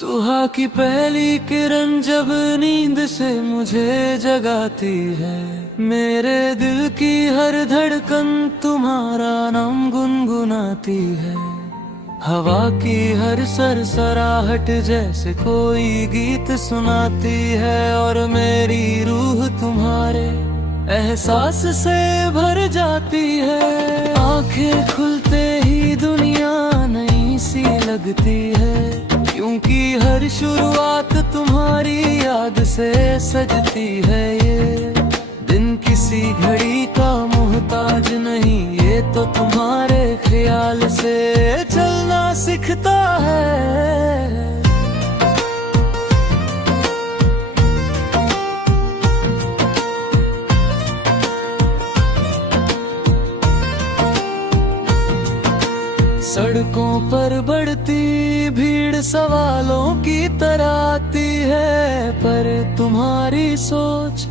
सुबह की पहली किरण जब नींद से मुझे जगाती है, मेरे दिल की हर धड़कन तुम्हारा नाम गुनगुनाती है। हवा की हर सरसराहट जैसे कोई गीत सुनाती है, और मेरी रूह तुम्हारे एहसास से भर जाती है। आंखें खुलते ही दुनिया नई सी लगती है, क्योंकि हर शुरुआत तुम्हारी याद से सजती है। ये दिन किसी घड़ी का मोहताज नहीं, ये तो तुम्हारे ख्याल से चलना सीखता है। सड़कों पर बढ़ती भीड़ सवालों की तरह आती है, पर तुम्हारी सोच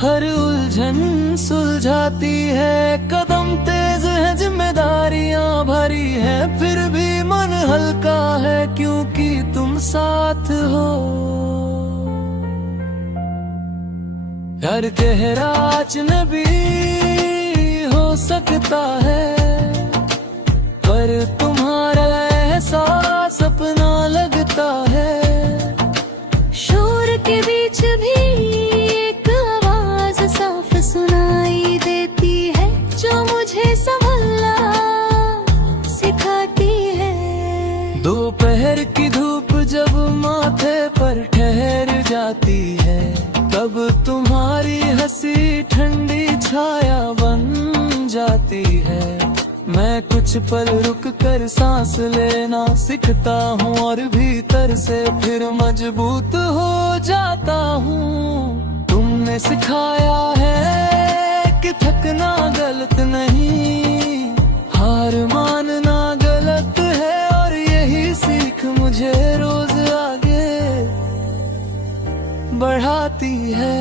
हर उलझन सुलझाती है। कदम तेज है, जिम्मेदारियां भरी है, फिर भी मन हल्का है, क्योंकि तुम साथ हो। यार गहरा अजनबी हो सकता है, पर तुम्हारा एहसास अपना लगता है। शोर के बीच भी एक आवाज साफ सुनाई देती है, जो मुझे संभलना सिखाती है। दोपहर की धूप जब माथे पर ठहर जाती है, तब तुम्हारी हंसी ठंडी छाया बन जाती है। मैं कुछ पल रुक कर सांस लेना सीखता हूँ, और भीतर से फिर मजबूत हो जाता हूँ। तुमने सिखाया है कि थकना गलत नहीं, हार मानना गलत है, और यही सीख मुझे रोज आगे बढ़ाती है।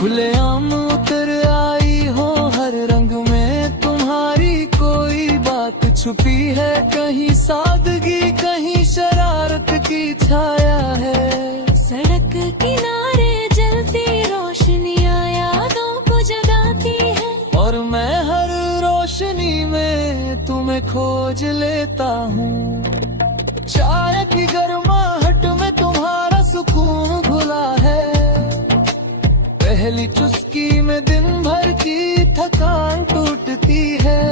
खुलेआम उतर आई हो हर रंग में तुम्हारी कोई बात छुपी है, कहीं सादगी कहीं शरारत की छाया है। सड़क किनारे जलती रोशनियां यादों को जगाती है, और मैं हर रोशनी में तुम्हें खोज लेता हूँ। चाय की गर्माहट में तुम्हारा सुकून घुला है, पहली चुस्की में दिन भर की थकान टूटती है।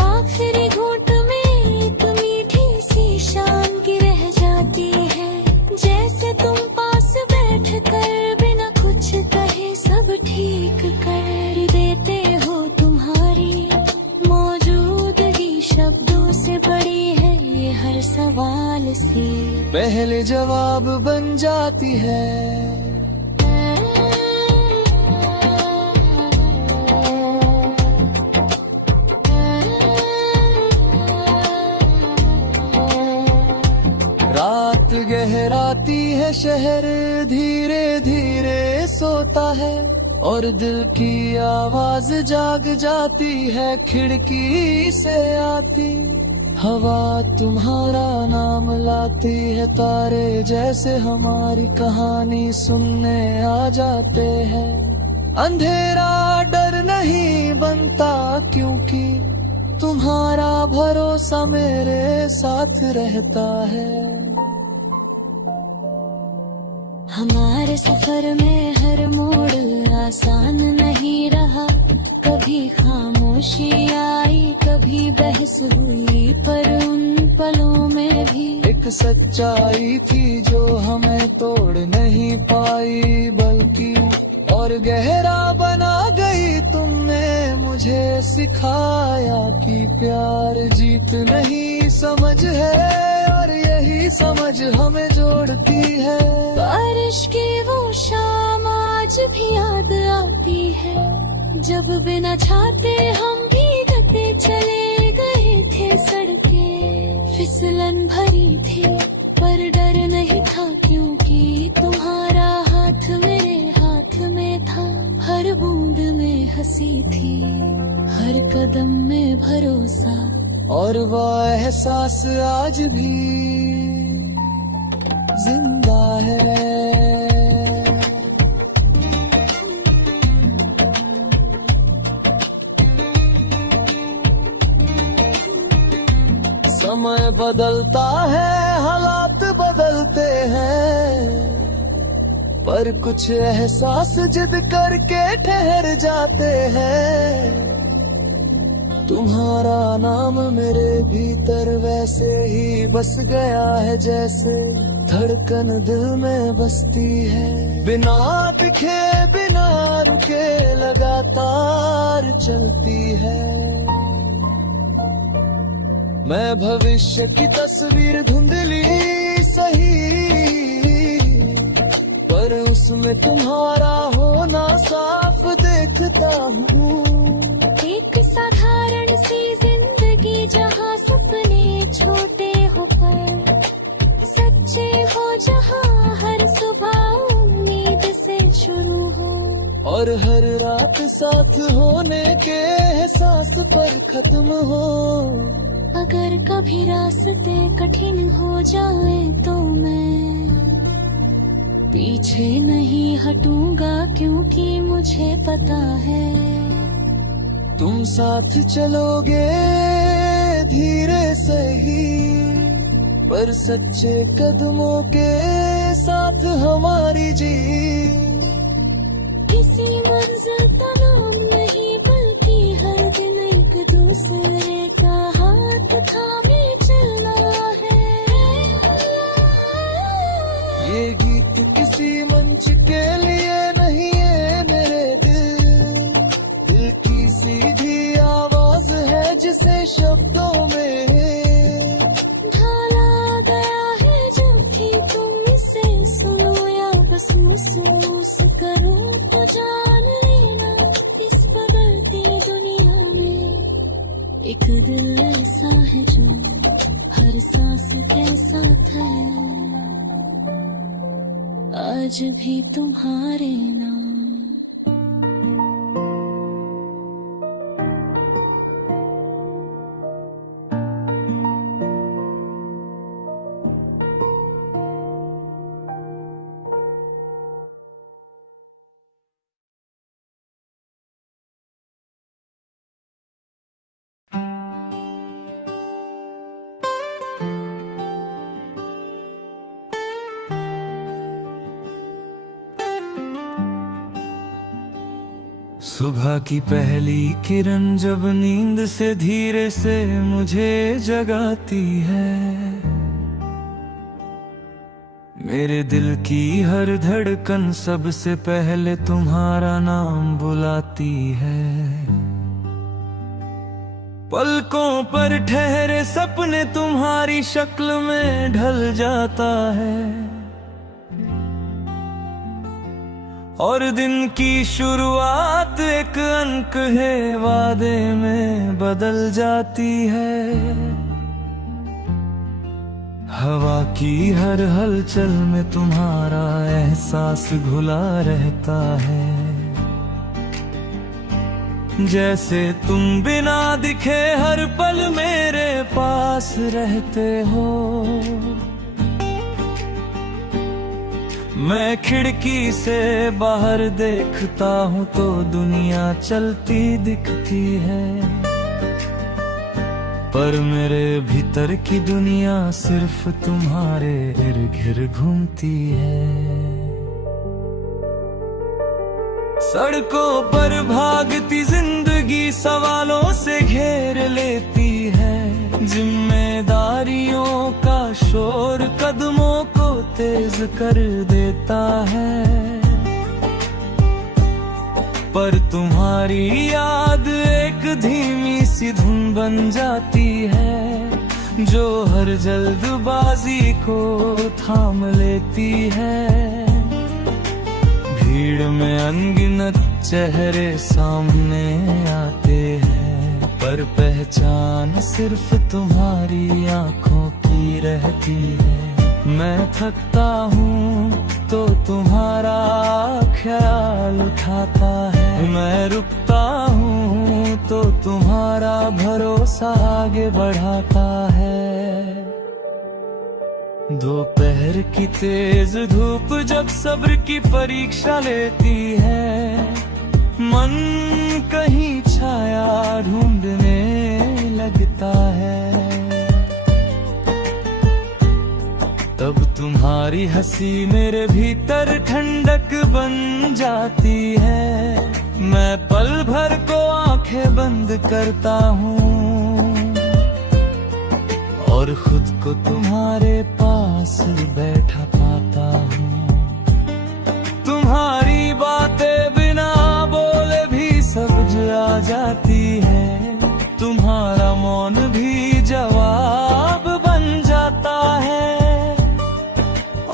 आखिरी घूंट में एक मीठी सी शाम की रह जाती है, जैसे तुम पास बैठ कर बिना कुछ कहे सब ठीक कर देते हो। तुम्हारी मौजूदगी शब्दों से बड़ी है, ये हर सवाल से पहले जवाब बन जाती है। रात गहराती है, शहर धीरे धीरे सोता है, और दिल की आवाज जाग जाती है खिड़की से आती। हवा तुम्हारा नाम लाती है, तारे जैसे हमारी कहानी सुनने आ जाते हैं। अंधेरा डर नहीं बनता, क्योंकि तुम्हारा भरोसा मेरे साथ रहता है। हमारे सफर में हर मोड़ आसान नहीं रहा, कभी खामोशी आई कभी बहस हुई, पर उन पलों में भी एक सच्चाई थी जो हमें तोड़ नहीं पाई, बल्कि और गहरा बना गई। तुमने मुझे सिखाया कि प्यार जीत नहीं समझ है, और यही समझ हमें जोड़ती है। बारिश की वो शाम आज भी याद आती है, जब बिना छाते हम भीगते चले गए थे। सड़कें फिसलन भरी थी, पर डर नहीं था क्योंकि तुम्हारा हाथ मेरे हाथ में था। हर बूंद में हंसी थी, हर कदम में भरोसा, और वह एहसास आज भी जिंदा है। समय बदलता है, हालात बदलते हैं, पर कुछ एहसास जिद करके ठहर जाते हैं। तुम्हारा नाम मेरे भीतर वैसे ही बस गया है, जैसे धड़कन दिल में बसती है। बिना दिखे बिना रुके लगातार चलती है। मैं भविष्य की तस्वीर धुंधली सही, पर उसमें तुम्हारा होना साफ देखता हूँ। एक साधारण सी जिंदगी जहाँ सपने छोटे हो पर सच्चे हो, जहाँ हर सुबह उम्मीद से शुरू हो, और हर रात साथ होने के एहसास पर खत्म हो। अगर कभी रास्ते कठिन हो जाए तो मैं पीछे नहीं हटूंगा, क्योंकि मुझे पता है तुम साथ चलोगे धीरे से ही, पर सच्चे कदमों के साथ हमारी जी। किसी मंजिल का नाम नहीं, बल्कि हर दिन एक दूसरे का हाथ थामे चलना है। ये गीत किसी मंच के लिए नहीं है मेरे दिल की सीधी आवाज है, जिसे शब्दों में ढाला गया है। जब भी तुम इसे सुनो या बस महसूस करो तो जान लेना, इस बदलती दुनिया में एक दिल ऐसा है जो हर सांस के साथ है, आज भी तुम्हारे नाम। सुबह की पहली किरण जब नींद से धीरे से मुझे जगाती है, मेरे दिल की हर धड़कन सबसे पहले तुम्हारा नाम बुलाती है। पलकों पर ठहरे सपने तुम्हारी शक्ल में ढल जाता है, और दिन की शुरुआत एक अंक है वादे में बदल जाती है। हवा की हर हलचल में तुम्हारा एहसास घुला रहता है, जैसे तुम बिना दिखे हर पल मेरे पास रहते हो। मैं खिड़की से बाहर देखता हूँ तो दुनिया चलती दिखती है, पर मेरे भीतर की दुनिया सिर्फ तुम्हारे इर्द गिर्द घूमती है। सड़कों पर भागती जिंदगी सवालों से घेर लेती है, जिम्मेदारियों का शोर कदमों को तेज कर देता है, पर तुम्हारी याद एक धीमी सी धुन बन जाती है, जो हर जल्दबाजी को थाम लेती है। भीड़ में अनगिनत चेहरे सामने आते हैं, पर पहचान सिर्फ तुम्हारी आंखों की रहती है। मैं थकता हूँ तो तुम्हारा ख्याल उठाता है, मैं रुकता हूँ तो तुम्हारा भरोसा आगे बढ़ाता है। दोपहर की तेज धूप जब सब्र की परीक्षा लेती है, मन कहीं छाया ढूंढने लगता है। तब तुम्हारी हंसी मेरे भीतर ठंडक बन जाती है, मैं पल भर को आंखें बंद करता हूँ और खुद को तुम्हारे पास बैठा पाता हूँ। तुम्हारी बातें बिना बोले भी समझ आ जाती है, तुम्हारा मौन भी जवाब बन जाता है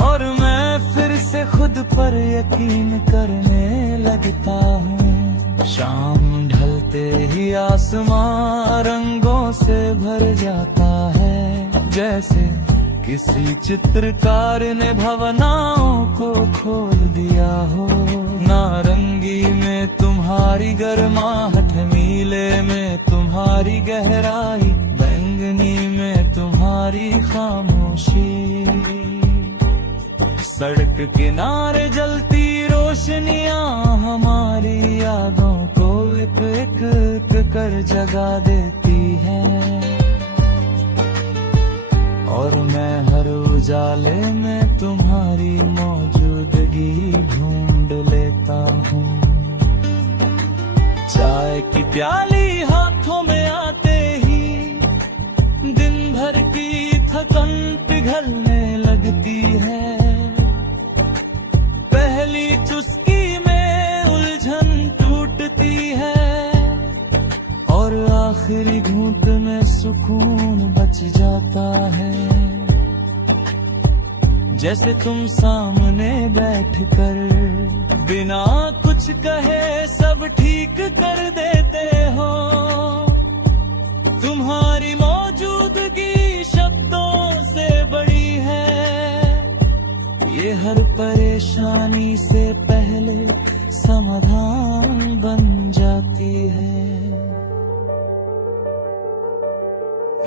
और मैं फिर से खुद पर यकीन करने लगता हूँ। शाम ढलते ही आसमां रंगों से भर जाता है, जैसे किसी चित्रकार ने भावनाओं को खोल दिया हो। नारंगी में तुम्हारी गर्माहट, नीले में तुम्हारी गहराई, बैंगनी में तुम्हारी खामोशी। सड़क किनारे जलती रोशनियां हमारी यादों को एक एक कर जगा देती है और मैं हर उजाले में तुम्हारी मौजूदगी ढूंढ लेता हूँ। चाय की प्याली हाथों में आते ही दिन भर की थकन पिघलने लगती है। पहली चुस्की में उलझन टूटती है और आखिरी घूंट में सुकून बच जाता है। जैसे तुम सामने बैठकर बिना कुछ कहे सब ठीक कर देते हो। तुम्हारी मौजूदगी शब्दों से बड़ी है, ये हर परेशानी से पहले समाधान बन जाती है।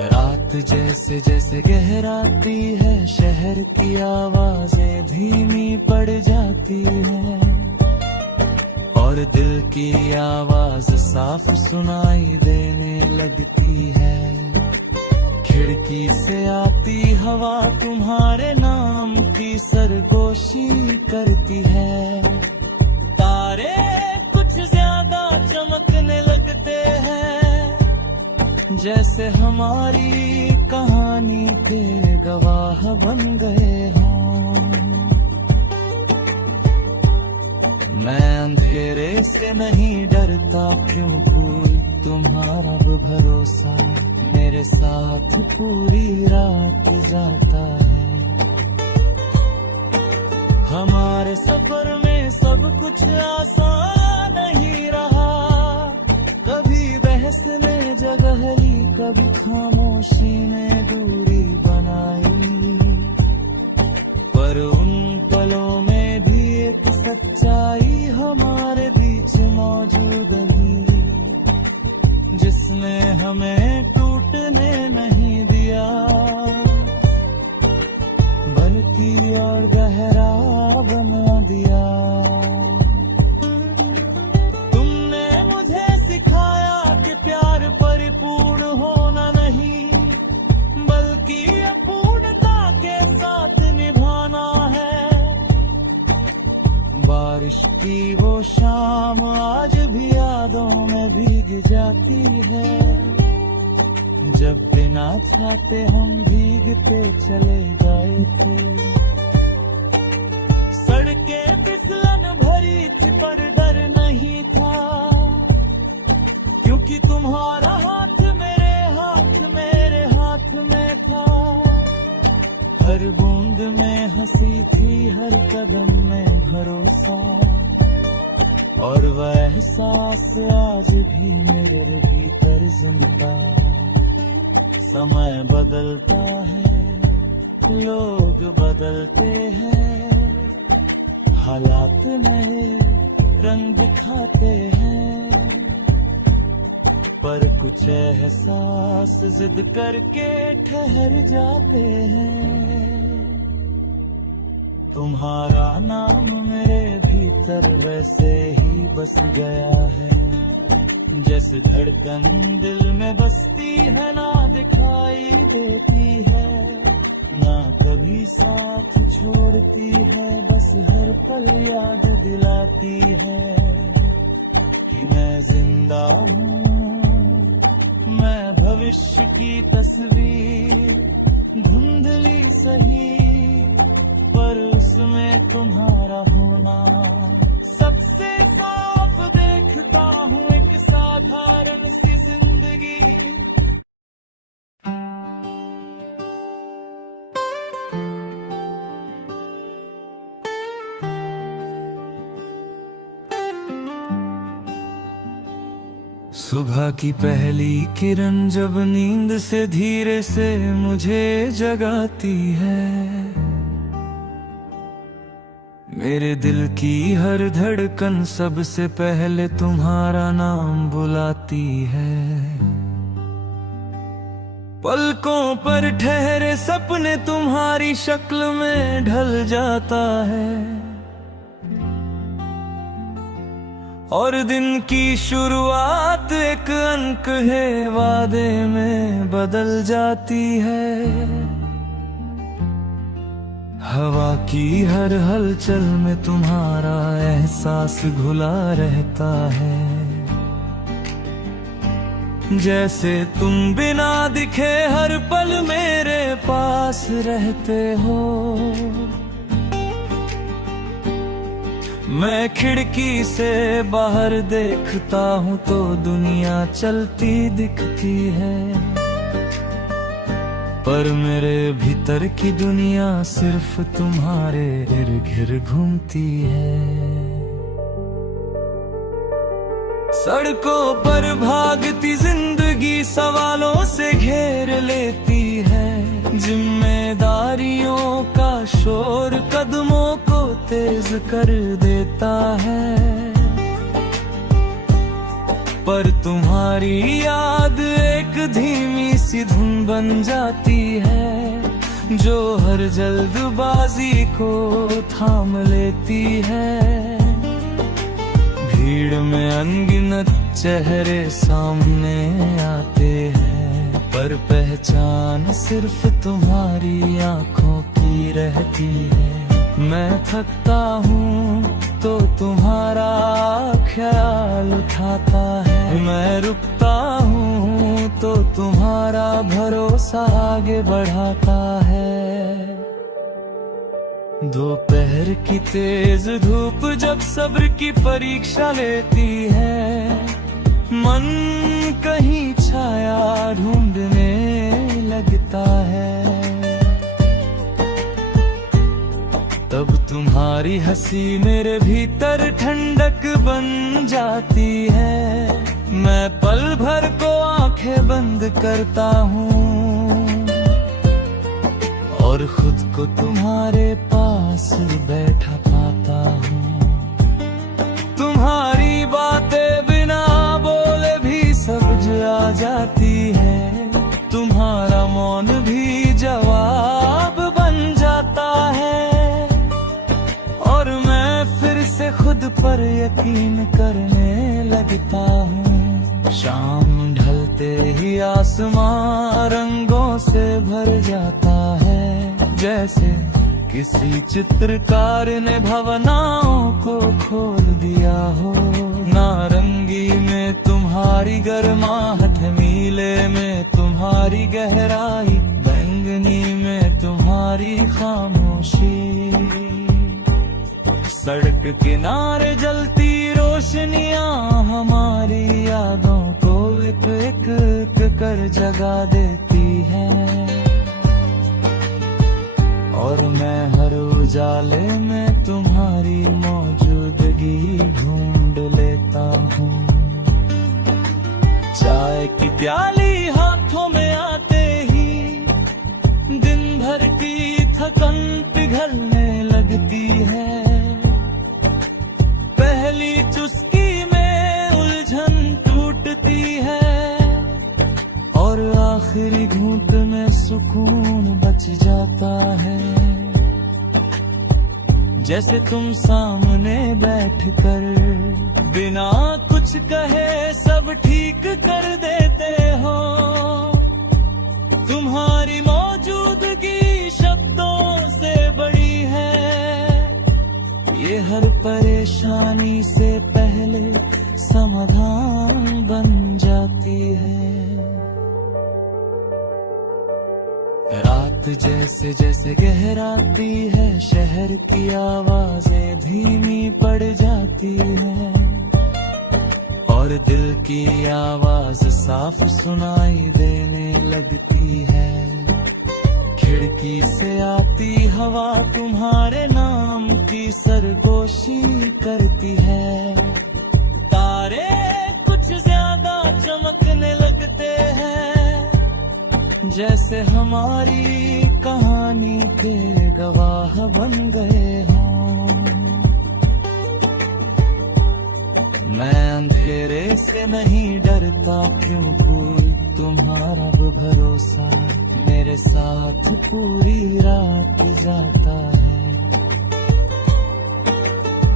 रात जैसे जैसे गहराती है, शहर की आवाजें धीमी पड़ जाती है और दिल की आवाज साफ सुनाई देने लगती है। खिड़की से आती हवा तुम्हारे नाम की सरगोशी करती है। तारे कुछ ज्यादा चमकने लगते हैं, जैसे हमारी कहानी के गवाह बन गए हों। मैं अंधेरे से नहीं डरता, क्योंकि तुम्हारा भरोसा मेरे साथ पूरी रात जाता है। हमारे सफर में सब कुछ आसान नहीं रहा, कभी बहस ने जगह ली, कभी खामोशी ने दूरी बनाई, पर उन पलों में भी एक सच्चाई हमारे बीच मौजूद रही, जिसने हमें टूटने नहीं दिया, बल्कि और गहरा बना दिया। तुमने मुझे सिखाया कि प्यार परिपूर्ण होना नहीं, बल्कि अपूर्णता के साथ निभाना है। बारिश की वो शाम आज भी यादों में भीग जाती है, जब बिना चाहते हम भीगते चले गए थे। सड़कें फिसलन भरी थी पर डर नहीं था, क्योंकि तुम्हारा हाथ मेरे हाथ में था। हर बूंद में हंसी थी, हर कदम में भरोसा, और वह एहसास आज भी मेरे भीतर जिंदा। समय बदलता है लोग बदलते हैं, हालात नए रंग दिखाते हैं, पर कुछ एहसास जिद करके ठहर जाते हैं। तुम्हारा नाम मेरे भीतर वैसे ही बस गया है, जैसे धड़कन दिल में बसती है, ना दिखाई देती है, ना कभी साथ छोड़ती है, बस हर पल याद दिलाती है कि मैं जिंदा हूँ। मैं भविष्य की तस्वीर धुंधली सही, पर उसमें तुम्हारा होना सबसे साफ देखता हूँ, एक साधारण सी जिंदगी। सुबह की पहली किरण जब नींद से धीरे से मुझे जगाती है, मेरे दिल की हर धड़कन सबसे पहले तुम्हारा नाम बुलाती है। पलकों पर ठहरे सपने तुम्हारी शक्ल में ढल जाता है, और दिन की शुरुआत एक अंक है वादे में बदल जाती है। हवा की हर हलचल में तुम्हारा एहसास घुला रहता है, जैसे तुम बिना दिखे हर पल मेरे पास रहते हो। मैं खिड़की से बाहर देखता हूँ तो दुनिया चलती दिखती है, पर मेरे भीतर की दुनिया सिर्फ तुम्हारे इर्द गिर्द घूमती है। सड़कों पर भागती जिंदगी सवालों से घेर लेती है, जिम्मेदारियों का शोर कदमों को तेज कर देता है, पर तुम्हारी याद एक धीमी सी धुन बन जाती है, जो हर जल्दबाजी को थाम लेती है। भीड़ में अनगिनत चेहरे सामने आते हैं, पर पहचान सिर्फ तुम्हारी आंखों की रहती है। मैं थकता हूँ तो तुम्हारा ख्याल उठाता है, मैं रुकता हूँ तो तुम्हारा भरोसा आगे बढ़ाता है। दोपहर की तेज धूप जब सब्र की परीक्षा लेती है, मन कहीं छाया ढूंढने लगता है, तब तुम्हारी हंसी मेरे भीतर ठंडक बन जाती है। मैं पल भर को आंखें बंद करता हूँ और खुद को तुम्हारे पास बैठा पाता हूँ। तुम्हारी बातें बिना बोले भी समझ आ जाती है, तुम्हारा मौन भी जवाब बन जाता है, और मैं फिर से खुद पर यकीन करने लगता हूँ। शाम ढलते ही आसमां रंगों से भर जाता है, जैसे किसी चित्रकार ने भावनाओं को खोल दिया हो। नारंगी में तुम्हारी गर्माहट, नीले में तुम्हारी गहराई, बैंगनी में तुम्हारी खामोशी। सड़क किनारे जलती रोशनियां हमारी यादों को एक एक कर जगा देती है, और मैं हर उजाले में तुम्हारी मौजूदगी ढूंढ लेता हूँ। चाय की प्याली हाथों में आते ही दिन भर की धड़कन पिघलने लगती है। पहली चुस्की में उलझन टूटती है और आखिरी घूंट में सुकून बच जाता है। जैसे तुम सामने बैठकर बिना कुछ कहे सब ठीक कर देते हो। तुम्हारी मौजूदगी शब्दों से बड़ी है। ये हर परेशानी से पहले समाधान बन जाती है। रात जैसे जैसे गहराती है, शहर की आवाजें धीमी पड़ जाती हैं और दिल की आवाज साफ सुनाई देने लगती है। खिड़की से आती हवा तुम्हारे नाम की सरगोशी करती है। तारे कुछ ज्यादा चमकने लगते हैं, जैसे हमारी कहानी के गवाह बन गए हों। मैं अंधेरे से नहीं डरता, क्यों कोई तुम्हारा भरोसा मेरे साथ पूरी रात जाता है।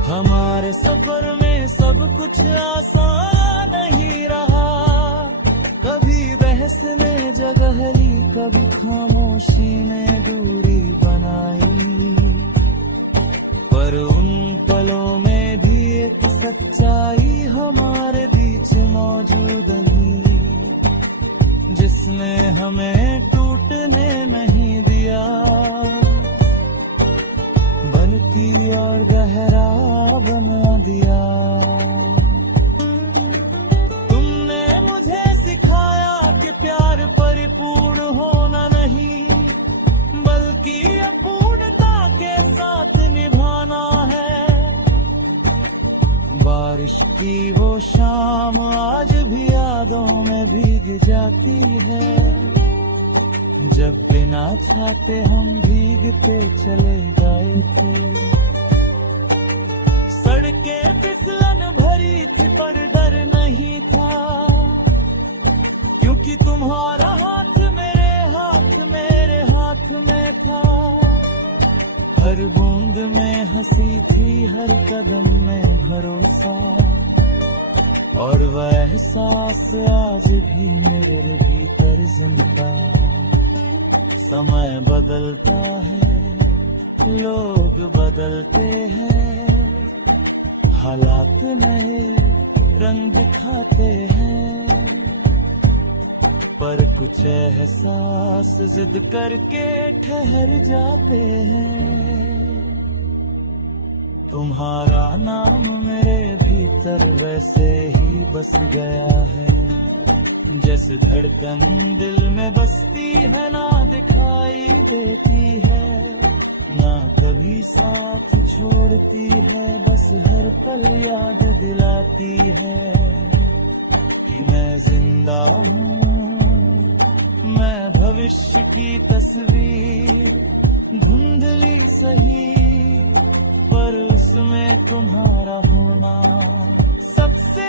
हमारे सफर में सब कुछ आसान नहीं रहा। कभी बहस ने जगह ली, कभी खामोशी ने दूरी बनाई। पर उन पलों में भी एक सच्चाई हमारे बीच मौजूद है, जिसने हमें टूटने नहीं दिया बल्कि और गहरा बना दिया। तुमने मुझे सिखाया कि प्यार परिपूर्ण होना नहीं, बल्कि अपूर्णता के साथ निभाना है। बारिश की वो शाम आज भी यादों में भीग जाती है, जब बिना चाहते हम भीगते चले गए थे। सड़कें फिसलन भरी थी पर डर नहीं था, क्योंकि तुम्हारा हाथ मेरे हाथ में था। हर बूंद में हंसी थी, हर कदम में भरोसा, और वह एहसास आज भी मेरे भीतर जिंदा। समय बदलता है, लोग बदलते हैं, हालात नए रंग दिखाते हैं, पर कुछ एहसास जिद करके ठहर जाते हैं। तुम्हारा नाम मेरे भीतर वैसे ही बस गया है, जैसे धड़कन दिल में बसती है, ना दिखाई देती है, ना कभी साथ छोड़ती है, बस हर पल याद दिलाती है कि मैं जिंदा हूँ। मैं भविष्य की तस्वीर धुंधली सही, पर उसमें तुम्हारा होना सबसे